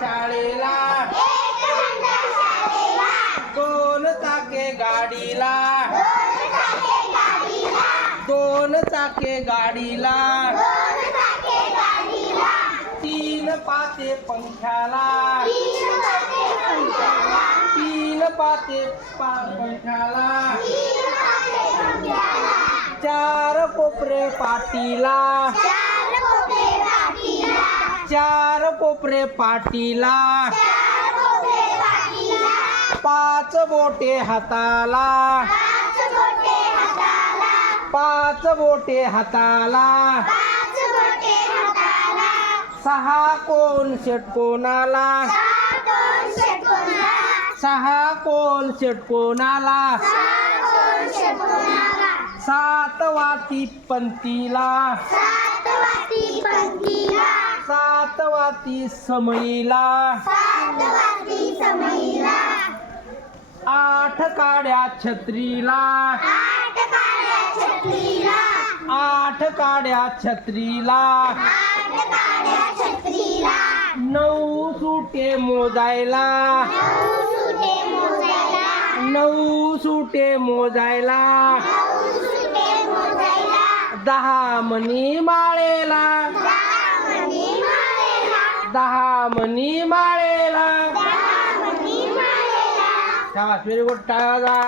शाळेला. दोन चाके गाडीला. दोन चाके गाडीला. तीन पाते पंख्याला. तीन पाते पंख्याला. चार कोपरे पाटीला. चार कोपरे पाटीला. पाच बोटे हाताला. पाच बोटे हाताला. सहा कोण षटकोणाला सहा कोण षटकोणाला सात वाती पंतीला. सात वाती पंतीला. सात वाती समईला सात वाटी समईला आठ काड्या छत्रीला. आठ काळ्या छत्रीला. आठ काड्या छत्रीला. आठ काळ्या छत्रीला नऊ सुटे मोजायला. नऊ सुटे मोजायला. नऊ सुटे मोजायला. दहा मणी माळेला. दहा मणी माळेला. दहा मणी माळेला. शाबास व्हेरी गुड टाळा